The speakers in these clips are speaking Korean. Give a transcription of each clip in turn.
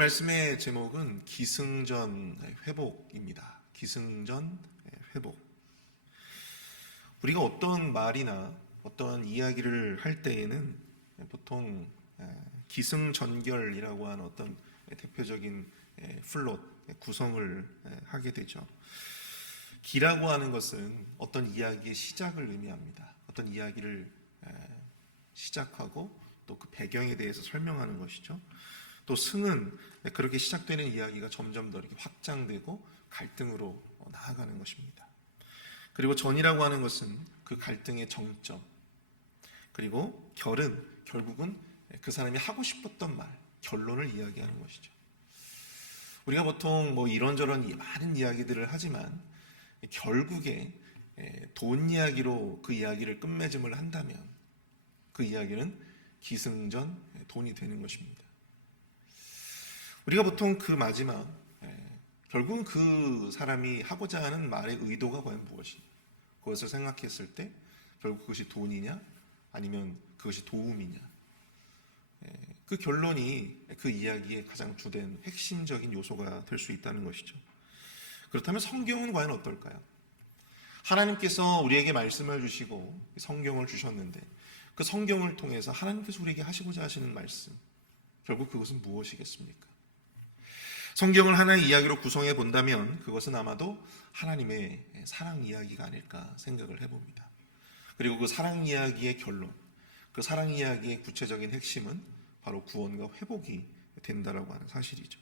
말씀의 제목은 기승전 회복입니다. 기승전 회복. 우리가 어떤 말이나 어떤 이야기를 할 때에는 보통 기승전결이라고 하는 어떤 대표적인 플롯, 구성을 하게 되죠. 기라고 하는 것은 어떤 이야기의 시작을 의미합니다. 어떤 이야기를 시작하고 또 그 배경에 대해서 설명하는 것이죠. 또 승은 그렇게 시작되는 이야기가 점점 더 이렇게 확장되고 갈등으로 나아가는 것입니다. 그리고 전이라고 하는 것은 그 갈등의 정점, 그리고 결은 결국은 그 사람이 하고 싶었던 말, 결론을 이야기하는 것이죠. 우리가 보통 이런저런 많은 이야기들을 하지만 결국에 돈 이야기로 그 이야기를 끝맺음을 한다면 그 이야기는 기승전 돈이 되는 것입니다. 우리가 보통 그 마지막, 결국은 그 사람이 하고자 하는 말의 의도가 과연 무엇이냐, 그것을 생각했을 때 결국 그것이 돈이냐 아니면 그것이 도움이냐, 그 결론이 그 이야기의 가장 주된 핵심적인 요소가 될 수 있다는 것이죠. 그렇다면 성경은 과연 어떨까요? 하나님께서 우리에게 말씀을 주시고 성경을 주셨는데 그 성경을 통해서 하나님께서 우리에게 하시고자 하시는 말씀, 결국 그것은 무엇이겠습니까? 성경을 하나의 이야기로 구성해 본다면 그것은 아마도 하나님의 사랑 이야기가 아닐까 생각을 해봅니다. 그리고 그 사랑 이야기의 결론, 그 사랑 이야기의 구체적인 핵심은 바로 구원과 회복이 된다라고 하는 사실이죠.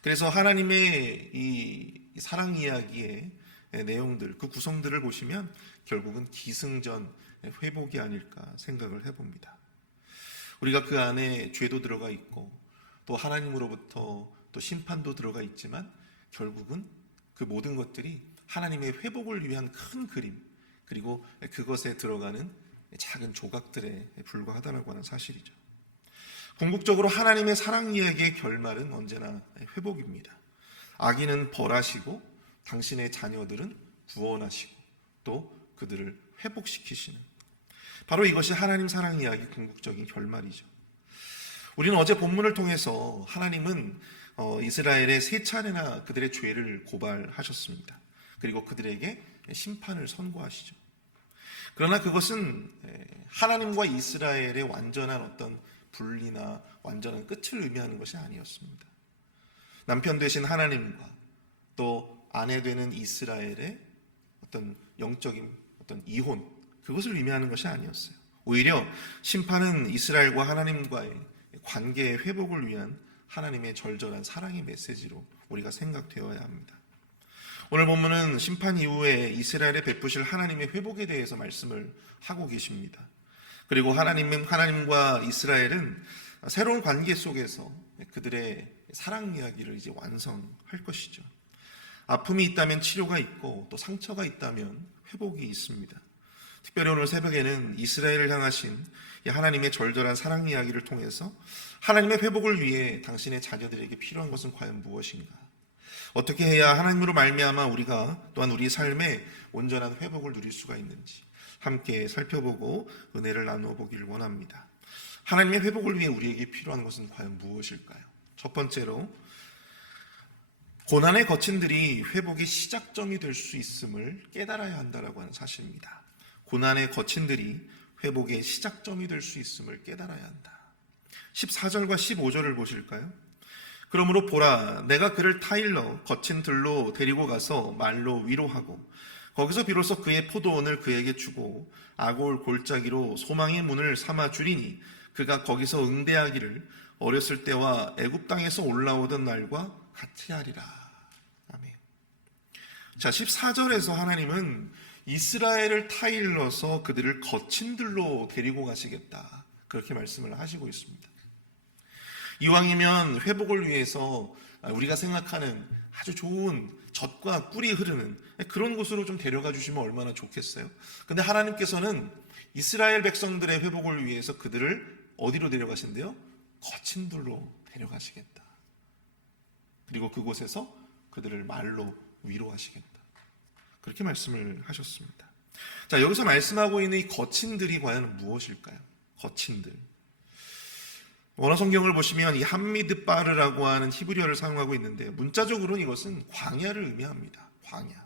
그래서 하나님의 이 사랑 이야기의 내용들, 그 구성들을 보시면 결국은 기승전 회복이 아닐까 생각을 해봅니다. 우리가 그 안에 죄도 들어가 있고 또 하나님으로부터 또 심판도 들어가 있지만 결국은 그 모든 것들이 하나님의 회복을 위한 큰 그림, 그리고 그것에 들어가는 작은 조각들에 불과하다라고 하는 사실이죠. 궁극적으로 하나님의 사랑 이야기의 결말은 언제나 회복입니다. 악인은 벌하시고 당신의 자녀들은 구원하시고 또 그들을 회복시키시는, 바로 이것이 하나님 사랑 이야기 궁극적인 결말이죠. 우리는 어제 본문을 통해서 하나님은 이스라엘의 세 차례나 그들의 죄를 고발하셨습니다. 그리고 그들에게 심판을 선고하시죠. 그러나 그것은 하나님과 이스라엘의 완전한 어떤 분리나 완전한 끝을 의미하는 것이 아니었습니다. 남편 되신 하나님과 또 아내 되는 이스라엘의 어떤 영적인 어떤 이혼, 그것을 의미하는 것이 아니었어요. 오히려 심판은 이스라엘과 하나님과의 관계의 회복을 위한 하나님의 절절한 사랑의 메시지로 우리가 생각되어야 합니다. 오늘 본문은 심판 이후에 이스라엘에 베푸실 하나님의 회복에 대해서 말씀을 하고 계십니다. 그리고 하나님과 이스라엘은 새로운 관계 속에서 그들의 사랑 이야기를 이제 완성할 것이죠. 아픔이 있다면 치료가 있고 또 상처가 있다면 회복이 있습니다. 특별히 오늘 새벽에는 이스라엘을 향하신 하나님의 절절한 사랑 이야기를 통해서 하나님의 회복을 위해 당신의 자녀들에게 필요한 것은 과연 무엇인가? 어떻게 해야 하나님으로 말미암아 우리가 또한 우리 삶에 온전한 회복을 누릴 수가 있는지 함께 살펴보고 은혜를 나누어 보기를 원합니다. 하나님의 회복을 위해 우리에게 필요한 것은 과연 무엇일까요? 첫 번째로 고난의 거친들이 회복의 시작점이 될 수 있음을 깨달아야 한다라고 하는 사실입니다. 고난의 거친들이 회복의 시작점이 될 수 있음을 깨달아야 한다. 14절과 15절을 보실까요? 그러므로 보라, 내가 그를 타일러 거친 들로 데리고 가서 말로 위로하고 거기서 비로소 그의 포도원을 그에게 주고 아골 골짜기로 소망의 문을 삼아 주리니 그가 거기서 응대하기를 어렸을 때와 애굽 땅에서 올라오던 날과 같이 하리라. 아멘. 자, 14절에서 하나님은 이스라엘을 타일러서 그들을 거친 들로 데리고 가시겠다, 그렇게 말씀을 하시고 있습니다. 이왕이면 회복을 위해서 우리가 생각하는 아주 좋은 젖과 꿀이 흐르는 그런 곳으로 좀 데려가 주시면 얼마나 좋겠어요. 근데 하나님께서는 이스라엘 백성들의 회복을 위해서 그들을 어디로 데려가신대요? 거친 들로 데려가시겠다. 그리고 그곳에서 그들을 말로 위로하시겠다, 그렇게 말씀을 하셨습니다. 자, 여기서 말씀하고 있는 이 거친들이 과연 무엇일까요? 거친들. 원어 성경을 보시면 이 함미드바르라고 하는 히브리어를 사용하고 있는데 문자적으로는 이것은 광야를 의미합니다. 광야.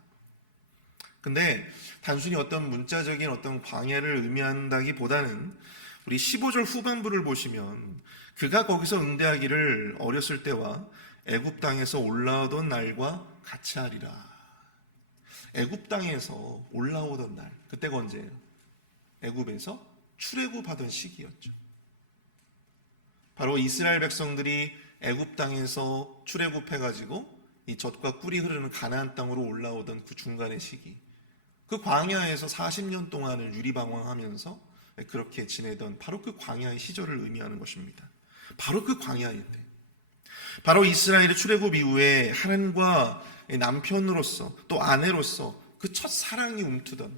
근데 단순히 어떤 문자적인 어떤 광야를 의미한다기보다는 우리 15절 후반부를 보시면 그가 거기서 응대하기를 어렸을 때와 애굽 땅에서 올라오던 날과 같이 하리라. 애굽 땅에서 올라오던 날, 그때가 언제예요? 애굽에서 출애굽하던 시기였죠. 바로 이스라엘 백성들이 애굽 땅에서 출애굽해가지고 이 젖과 꿀이 흐르는 가나안 땅으로 올라오던 그 중간의 시기, 그 광야에서 40년 동안을 유리방황하면서 그렇게 지내던 바로 그 광야의 시절을 의미하는 것입니다. 바로 그 광야일 때, 바로 이스라엘의 출애굽 이후에 하나님과 남편으로서 또 아내로서 그 첫 사랑이 움트던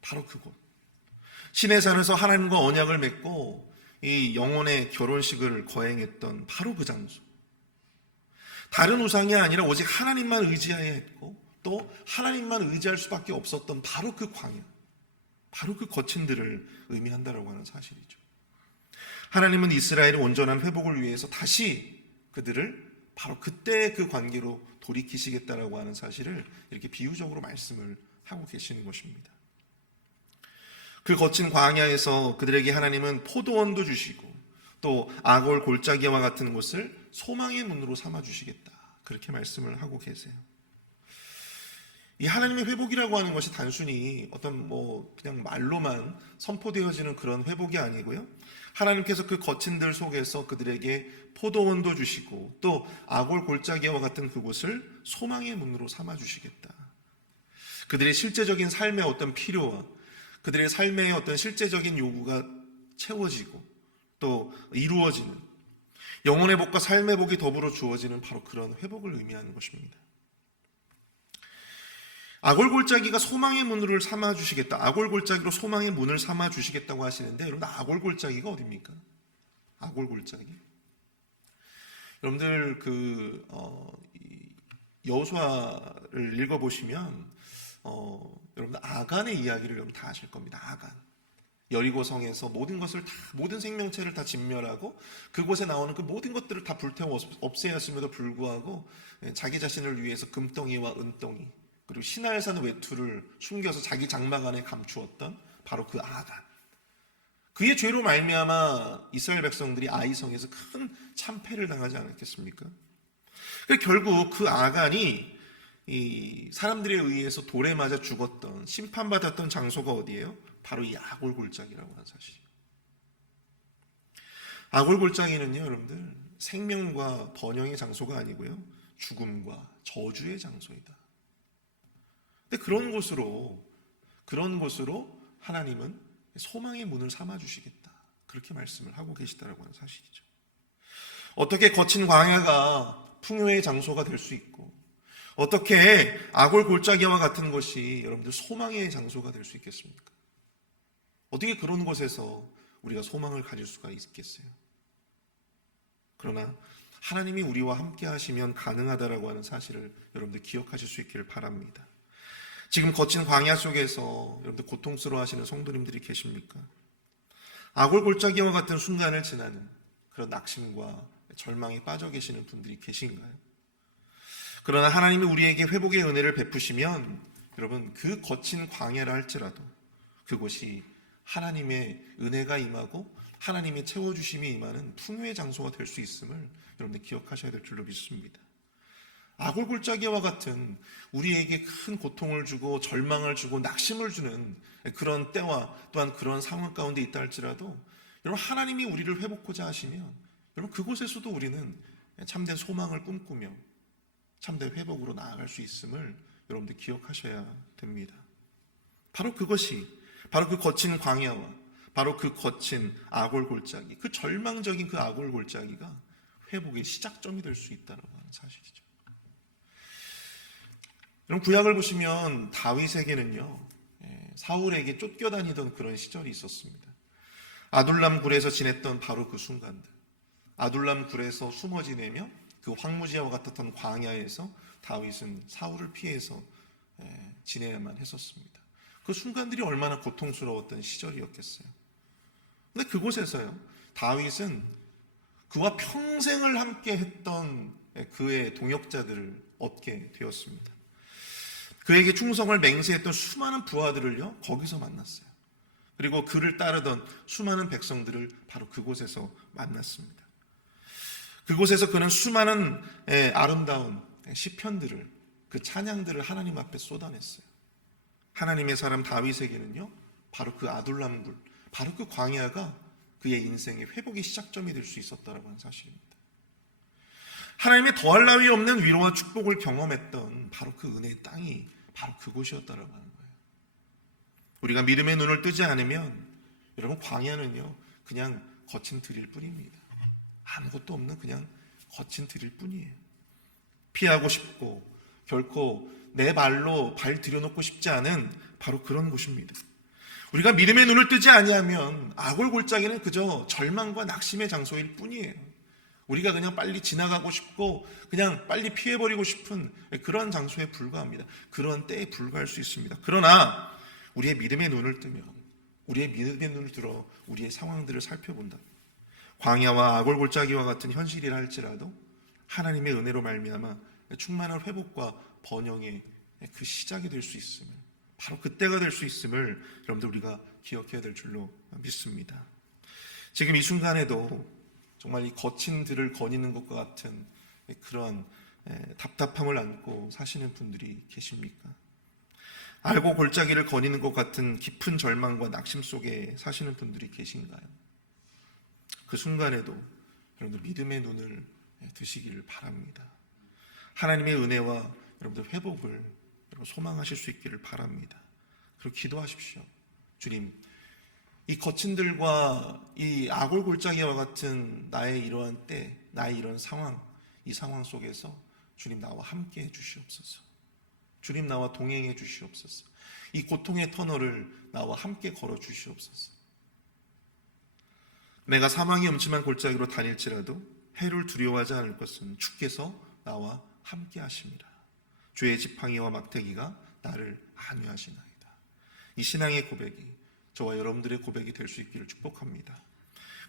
바로 그곳, 시내산에서 하나님과 언약을 맺고 이 영혼의 결혼식을 거행했던 바로 그 장소, 다른 우상이 아니라 오직 하나님만 의지해야 했고 또 하나님만 의지할 수밖에 없었던 바로 그 광야, 바로 그 거친들을 의미한다라고 하는 사실이죠. 하나님은 이스라엘의 온전한 회복을 위해서 다시 그들을 바로 그때의 그 관계로 돌이키시겠다라고 하는 사실을 이렇게 비유적으로 말씀을 하고 계시는 것입니다. 그 거친 광야에서 그들에게 하나님은 포도원도 주시고 또 아골 골짜기와 같은 곳을 소망의 문으로 삼아 주시겠다, 그렇게 말씀을 하고 계세요. 이 하나님의 회복이라고 하는 것이 단순히 어떤 그냥 말로만 선포되어지는 그런 회복이 아니고요, 하나님께서 그 거친들 속에서 그들에게 포도원도 주시고 또 아골 골짜기와 같은 그곳을 소망의 문으로 삼아 주시겠다. 그들의 실제적인 삶의 어떤 필요와 그들의 삶의 어떤 실제적인 요구가 채워지고 또 이루어지는 영혼의 복과 삶의 복이 더불어 주어지는 바로 그런 회복을 의미하는 것입니다. 아골 골짜기가 소망의 문을 삼아 주시겠다, 아골 골짜기로 소망의 문을 삼아 주시겠다고 하시는데, 여러분 아골 골짜기가 어디입니까? 아골 골짜기. 여러분들 여호수아를 읽어보시면 여러분들 아간의 이야기를 여러분 다 아실 겁니다. 아간. 여리고 성에서 모든 것을 다, 모든 생명체를 다 진멸하고 그곳에 나오는 그 모든 것들을 다 불태워 없애야 했음에도 불구하고 자기 자신을 위해서 금덩이와 은덩이 그리고 시날산 외투를 숨겨서 자기 장막 안에 감추었던 바로 그 아간. 그의 죄로 말미암아 이스라엘 백성들이 아이성에서 큰 참패를 당하지 않았겠습니까? 결국 그 아간이 이 사람들에 의해서 돌에 맞아 죽었던, 심판받았던 장소가 어디예요? 바로 이 아골 골짜기라고 하는 사실이에요. 아골 골짜기는요, 여러분들 생명과 번영의 장소가 아니고요, 죽음과 저주의 장소이다. 근데 그런 곳으로 하나님은 소망의 문을 삼아 주시겠다, 그렇게 말씀을 하고 계시다라고 하는 사실이죠. 어떻게 거친 광야가 풍요의 장소가 될 수 있고 어떻게 아골 골짜기와 같은 것이 여러분들 소망의 장소가 될 수 있겠습니까? 어떻게 그런 곳에서 우리가 소망을 가질 수가 있겠어요? 그러나 하나님이 우리와 함께 하시면 가능하다라고 하는 사실을 여러분들 기억하실 수 있기를 바랍니다. 지금 거친 광야 속에서 여러분들 고통스러워 하시는 성도님들이 계십니까? 아골 골짜기와 같은 순간을 지나는 그런 낙심과 절망에 빠져 계시는 분들이 계신가요? 그러나 하나님이 우리에게 회복의 은혜를 베푸시면 여러분 그 거친 광야라 할지라도 그곳이 하나님의 은혜가 임하고 하나님의 채워주심이 임하는 풍요의 장소가 될 수 있음을 여러분들 기억하셔야 될 줄로 믿습니다. 아골 골짜기와 같은 우리에게 큰 고통을 주고 절망을 주고 낙심을 주는 그런 때와 또한 그런 상황 가운데 있다 할지라도 여러분 하나님이 우리를 회복하고자 하시면 여러분 그곳에서도 우리는 참된 소망을 꿈꾸며 참된 회복으로 나아갈 수 있음을 여러분들 기억하셔야 됩니다. 바로 그것이 바로 그 거친 광야와 바로 그 거친 아골 골짜기, 그 절망적인 그 아골 골짜기가 회복의 시작점이 될 수 있다는 사실이죠. 여러분 구약을 보시면 다윗에게는요 사울에게 쫓겨다니던 그런 시절이 있었습니다. 아둘람 굴에서 지냈던 바로 그 순간들, 아둘람 굴에서 숨어 지내며 그 황무지와 같았던 광야에서 다윗은 사울을 피해서 지내야만 했었습니다. 그 순간들이 얼마나 고통스러웠던 시절이었겠어요. 근데 그곳에서요 다윗은 그와 평생을 함께 했던 그의 동역자들을 얻게 되었습니다. 그에게 충성을 맹세했던 수많은 부하들을요, 거기서 만났어요. 그리고 그를 따르던 수많은 백성들을 바로 그곳에서 만났습니다. 그곳에서 그는 수많은 아름다운 시편들을, 그 찬양들을 하나님 앞에 쏟아냈어요. 하나님의 사람 다윗에게는요, 바로 그 아둘람굴, 바로 그 광야가 그의 인생의 회복의 시작점이 될 수 있었다라고 하는 사실입니다. 하나님의 더할 나위 없는 위로와 축복을 경험했던 바로 그 은혜의 땅이 바로 그곳이었다라고 하는 거예요. 우리가 믿음의 눈을 뜨지 않으면 여러분, 광야는요 그냥 거친 들일 뿐입니다. 아무것도 없는 그냥 거친 들일 뿐이에요. 피하고 싶고 결코 내 발로 발 들여놓고 싶지 않은 바로 그런 곳입니다. 우리가 믿음의 눈을 뜨지 아니하면 아골골짜기는 그저 절망과 낙심의 장소일 뿐이에요. 우리가 그냥 빨리 지나가고 싶고 그냥 빨리 피해버리고 싶은 그런 장소에 불과합니다. 그런 때에 불과할 수 있습니다. 그러나 우리의 믿음의 눈을 뜨면, 우리의 믿음의 눈을 들어 우리의 상황들을 살펴본다, 광야와 아골골짜기와 같은 현실이라 할지라도 하나님의 은혜로 말미암아 충만한 회복과 번영의 그 시작이 될 수 있음을, 바로 그때가 될 수 있음을 여러분들 우리가 기억해야 될 줄로 믿습니다. 지금 이 순간에도 정말 이 거친 들을 거니는 것과 같은 그런 답답함을 안고 사시는 분들이 계십니까? 알고 골짜기를 거니는 것 같은 깊은 절망과 낙심 속에 사시는 분들이 계신가요? 그 순간에도 여러분들 믿음의 눈을 드시기를 바랍니다. 하나님의 은혜와 여러분들 회복을 소망하실 수 있기를 바랍니다. 그리고 기도하십시오. 주님, 이 거친 들과 이 아골골짜기와 같은 나의 이러한 때, 나의 이런 상황, 이 상황 속에서 주님 나와 함께 해 주시옵소서. 주님 나와 동행해 주시옵소서. 이 고통의 터널을 나와 함께 걸어 주시옵소서. 내가 사망의 음침한 골짜기로 다닐지라도 해를 두려워하지 않을 것은 주께서 나와 함께 하심이라. 주의 지팡이와 막대기가 나를 안위하시나이다. 이 신앙의 고백이 저와 여러분들의 고백이 될 수 있기를 축복합니다.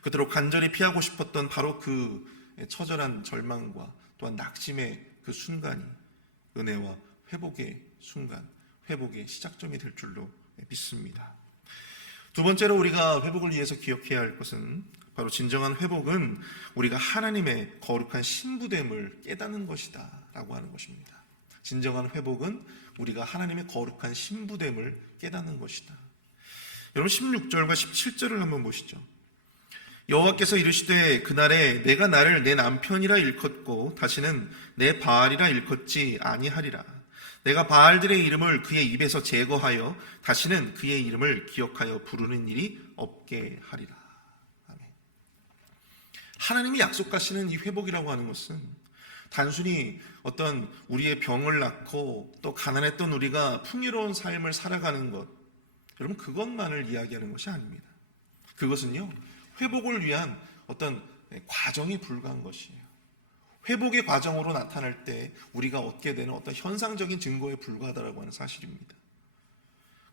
그토록 간절히 피하고 싶었던 바로 그 처절한 절망과 또한 낙심의 그 순간이 은혜와 회복의 순간, 회복의 시작점이 될 줄로 믿습니다. 두 번째로 우리가 회복을 위해서 기억해야 할 것은 바로 진정한 회복은 우리가 하나님의 거룩한 신부됨을 깨닫는 것이다 라고 하는 것입니다. 진정한 회복은 우리가 하나님의 거룩한 신부됨을 깨닫는 것이다. 여러분 16절과 17절을 한번 보시죠. 여호와께서 이르시되 그날에 내가 나를 내 남편이라 일컫고 다시는 내 바알이라 일컫지 아니하리라. 내가 바알들의 이름을 그의 입에서 제거하여 다시는 그의 이름을 기억하여 부르는 일이 없게 하리라. 아멘. 하나님이 약속하시는 이 회복이라고 하는 것은 단순히 어떤 우리의 병을 낫고 또 가난했던 우리가 풍요로운 삶을 살아가는 것, 여러분 그것만을 이야기하는 것이 아닙니다. 그것은요 회복을 위한 어떤 과정이 불과한 것이에요. 회복의 과정으로 나타날 때 우리가 얻게 되는 어떤 현상적인 증거에 불과하다고 하는 사실입니다.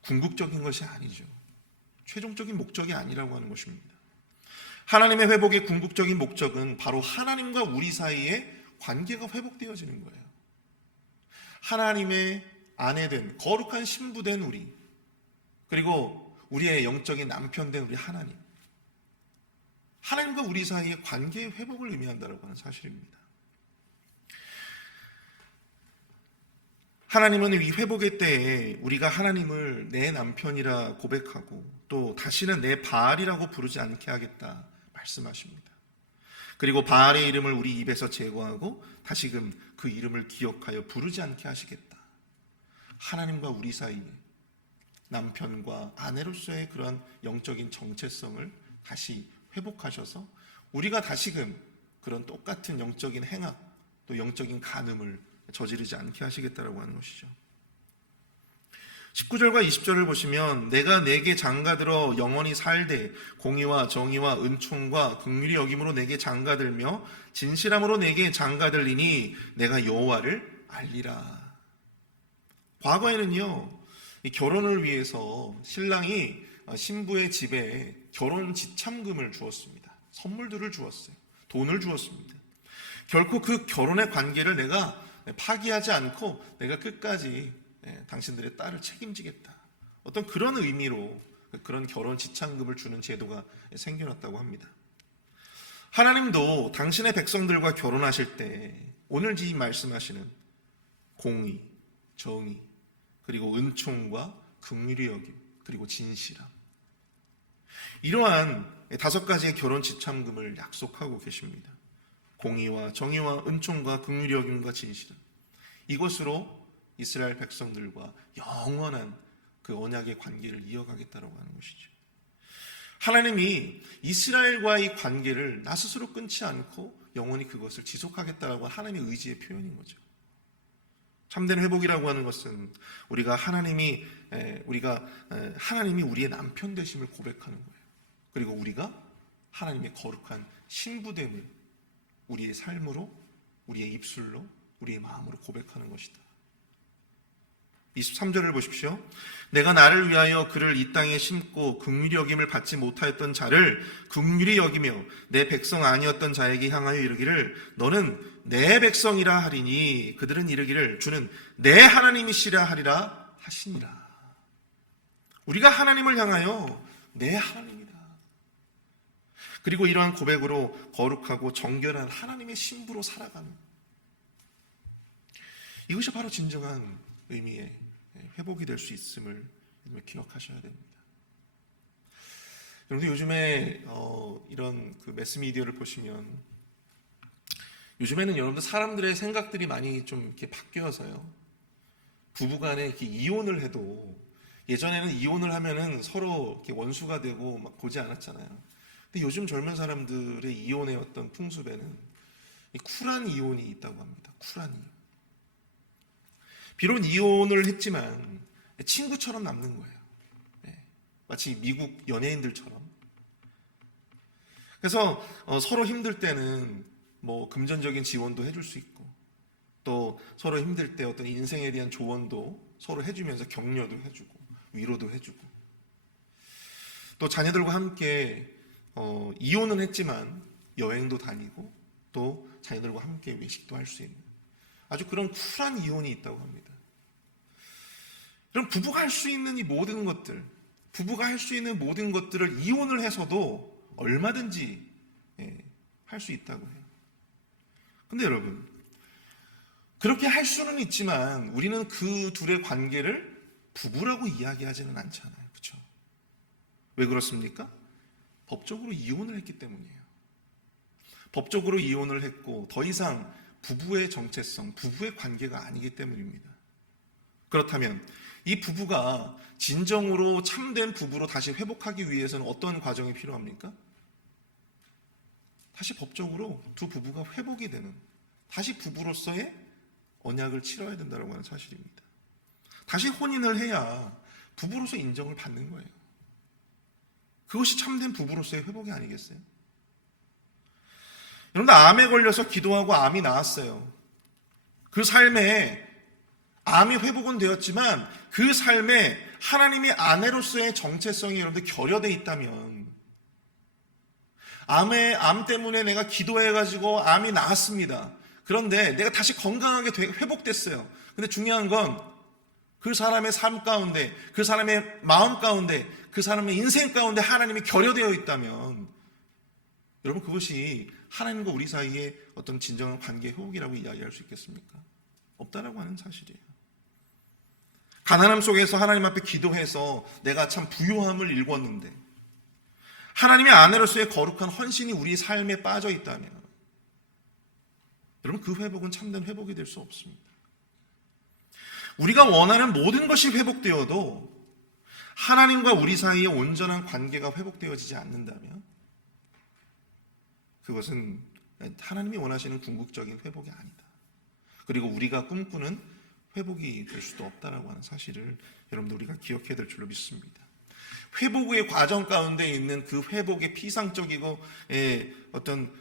궁극적인 것이 아니죠. 최종적인 목적이 아니라고 하는 것입니다. 하나님의 회복의 궁극적인 목적은 바로 하나님과 우리 사이의 관계가 회복되어지는 거예요. 하나님의 아내된 거룩한 신부된 우리, 그리고 우리의 영적인 남편된 우리 하나님과 우리 사이의 관계의 회복을 의미한다고 하는 사실입니다. 하나님은 이 회복의 때에 우리가 하나님을 내 남편이라 고백하고 또 다시는 내 바알이라고 부르지 않게 하겠다 말씀하십니다. 그리고 바알의 이름을 우리 입에서 제거하고 다시금 그 이름을 기억하여 부르지 않게 하시겠다. 하나님과 우리 사이에 남편과 아내로서의 그런 영적인 정체성을 다시 회복하셔서 우리가 다시금 그런 똑같은 영적인 행악 또 영적인 간음을 저지르지 않게 하시겠다라고 하는 것이죠. 19절과 20절을 보시면 내가 내게 장가들어 영원히 살되 공의와 정의와 은총과 긍휼히 여김으로 내게 장가들며 진실함으로 내게 장가들리니 내가 여호와를 알리라. 과거에는요 이 결혼을 위해서 신랑이 신부의 집에 결혼 지참금을 주었습니다. 선물들을 주었어요. 돈을 주었습니다. 결코 그 결혼의 관계를 내가 파기하지 않고 내가 끝까지 당신들의 딸을 책임지겠다. 어떤 그런 의미로 그런 결혼 지참금을 주는 제도가 생겨났다고 합니다. 하나님도 당신의 백성들과 결혼하실 때 오늘 이 말씀하시는 공의, 정의, 그리고 은총과 긍휼히 여김, 그리고 진실함, 이러한 5가지의 결혼 지참금을 약속하고 계십니다. 공의와 정의와 은총과 긍휼히 여김과 진실함, 이것으로 이스라엘 백성들과 영원한 그 언약의 관계를 이어가겠다라고 하는 것이죠. 하나님이 이스라엘과의 관계를 나 스스로 끊지 않고 영원히 그것을 지속하겠다라고 하나님의 의지의 표현인 거죠. 참된 회복이라고 하는 것은 우리가 하나님이 우리의 남편 되심을 고백하는 거예요. 그리고 우리가 하나님의 거룩한 신부됨을 우리의 삶으로, 우리의 입술로, 우리의 마음으로 고백하는 것이다. 23절을 보십시오. 내가 나를 위하여 그를 이 땅에 심고 긍휼히 여김을 받지 못하였던 자를 긍휼히 여기며 내 백성 아니었던 자에게 향하여 이르기를 너는 내 백성이라 하리니 그들은 이르기를 주는 내 하나님이시라 하리라 하시니라. 우리가 하나님을 향하여 내 하나님이다. 그리고 이러한 고백으로 거룩하고 정결한 하나님의 신부로 살아가는, 이것이 바로 진정한 의미의 회복이 될 수 있음을 기억하셔야 됩니다. 여러분들 요즘에 이런 그 매스미디어를 보시면 요즘에는 여러분들 사람들의 생각들이 많이 좀 이렇게 바뀌어서요. 부부간에 이렇게 이혼을 해도 예전에는 이혼을 하면은 서로 이렇게 원수가 되고 막 보지 않았잖아요. 근데 요즘 젊은 사람들의 이혼의 어떤 풍습에는 이 쿨한 이혼이 있다고 합니다. 쿨한 이혼. 비록 이혼을 했지만 친구처럼 남는 거예요. 마치 미국 연예인들처럼. 그래서 서로 힘들 때는 뭐 금전적인 지원도 해줄 수 있고, 또 서로 힘들 때 어떤 인생에 대한 조언도 서로 해주면서 격려도 해주고 위로도 해주고, 또 자녀들과 함께 이혼은 했지만 여행도 다니고 또 자녀들과 함께 외식도 할 수 있는 아주 그런 쿨한 이혼이 있다고 합니다. 그럼 부부가 할 수 있는 이 모든 것들, 부부가 할 수 있는 모든 것들을 이혼을 해서도 얼마든지 할 수 있다고 해요. 근데 여러분, 그렇게 할 수는 있지만 우리는 그 둘의 관계를 부부라고 이야기하지는 않잖아요. 그렇죠? 왜 그렇습니까? 법적으로 이혼을 했기 때문이에요. 법적으로 이혼을 했고 더 이상 부부의 정체성, 부부의 관계가 아니기 때문입니다. 그렇다면 이 부부가 진정으로 참된 부부로 다시 회복하기 위해서는 어떤 과정이 필요합니까? 다시 법적으로 두 부부가 회복이 되는, 다시 부부로서의 언약을 치러야 된다고 하는 사실입니다. 다시 혼인을 해야 부부로서 인정을 받는 거예요. 그것이 참된 부부로서의 회복이 아니겠어요? 여러분들, 암에 걸려서 기도하고 암이 나았어요. 그 삶에 암이 회복은 되었지만 그 삶에 하나님이 아내로서의 정체성이 여러분들 결여되어 있다면, 암 때문에 내가 기도해가지고 암이 나았습니다. 그런데 내가 다시 건강하게 회복됐어요. 근데 중요한 건 그 사람의 삶 가운데, 그 사람의 마음 가운데, 그 사람의 인생 가운데 하나님이 결여되어 있다면, 여러분, 그것이 하나님과 우리 사이의 어떤 진정한 관계 회복이라고 이야기할 수 있겠습니까? 없다라고 하는 사실이에요. 가난함 속에서 하나님 앞에 기도해서 내가 참 부요함을 일궜는데 하나님의 아내로서의 거룩한 헌신이 우리 삶에 빠져 있다면, 여러분, 그 회복은 참된 회복이 될 수 없습니다. 우리가 원하는 모든 것이 회복되어도 하나님과 우리 사이의 온전한 관계가 회복되어지지 않는다면 그것은 하나님이 원하시는 궁극적인 회복이 아니다. 그리고 우리가 꿈꾸는 회복이 될 수도 없다라고 하는 사실을 여러분들 우리가 기억해야 될 줄로 믿습니다. 회복의 과정 가운데 있는 그 회복의 피상적이고 어떤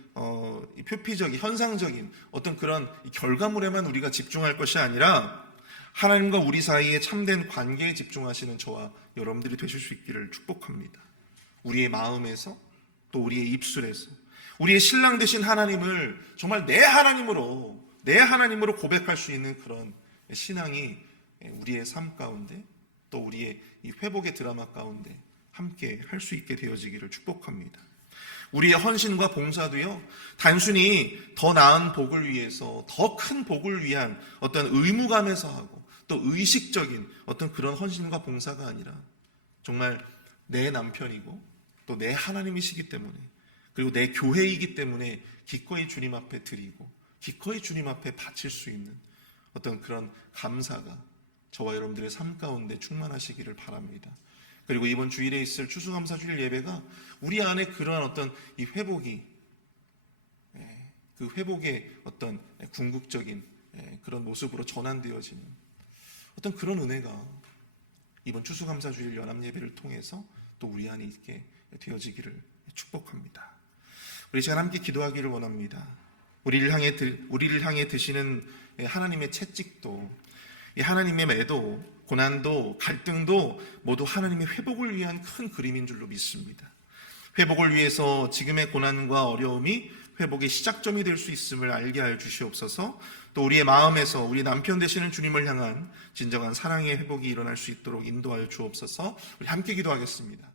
표피적인, 현상적인 어떤 그런 결과물에만 우리가 집중할 것이 아니라 하나님과 우리 사이의 참된 관계에 집중하시는 저와 여러분들이 되실 수 있기를 축복합니다. 우리의 마음에서, 또 우리의 입술에서, 우리의 신랑 되신 하나님을 정말 내 하나님으로 고백할 수 있는 그런 신앙이 우리의 삶 가운데 또 우리의 이 회복의 드라마 가운데 함께 할 수 있게 되어지기를 축복합니다. 우리의 헌신과 봉사도요, 단순히 더 나은 복을 위해서, 더 큰 복을 위한 어떤 의무감에서 하고 또 의식적인 어떤 그런 헌신과 봉사가 아니라 정말 내 남편이고 또 내 하나님이시기 때문에, 그리고 내 교회이기 때문에 기꺼이 주님 앞에 드리고 기꺼이 주님 앞에 바칠 수 있는 어떤 그런 감사가 저와 여러분들의 삶 가운데 충만하시기를 바랍니다. 그리고 이번 주일에 있을 추수감사주일 예배가 우리 안에 그러한 어떤 이 회복이, 그 회복의 어떤 궁극적인 그런 모습으로 전환되어지는 어떤 그런 은혜가 이번 추수감사주일 연합예배를 통해서 또 우리 안에 있게 되어지기를 축복합니다. 우리 시간 함께 기도하기를 원합니다. 우리를 향해 드시는 하나님의 채찍도, 이 하나님의 매도, 고난도, 갈등도 모두 하나님의 회복을 위한 큰 그림인 줄로 믿습니다. 회복을 위해서 지금의 고난과 어려움이 회복의 시작점이 될 수 있음을 알게 하여 주시옵소서. 또 우리의 마음에서 우리 남편 되시는 주님을 향한 진정한 사랑의 회복이 일어날 수 있도록 인도하여 주옵소서. 우리 함께 기도하겠습니다.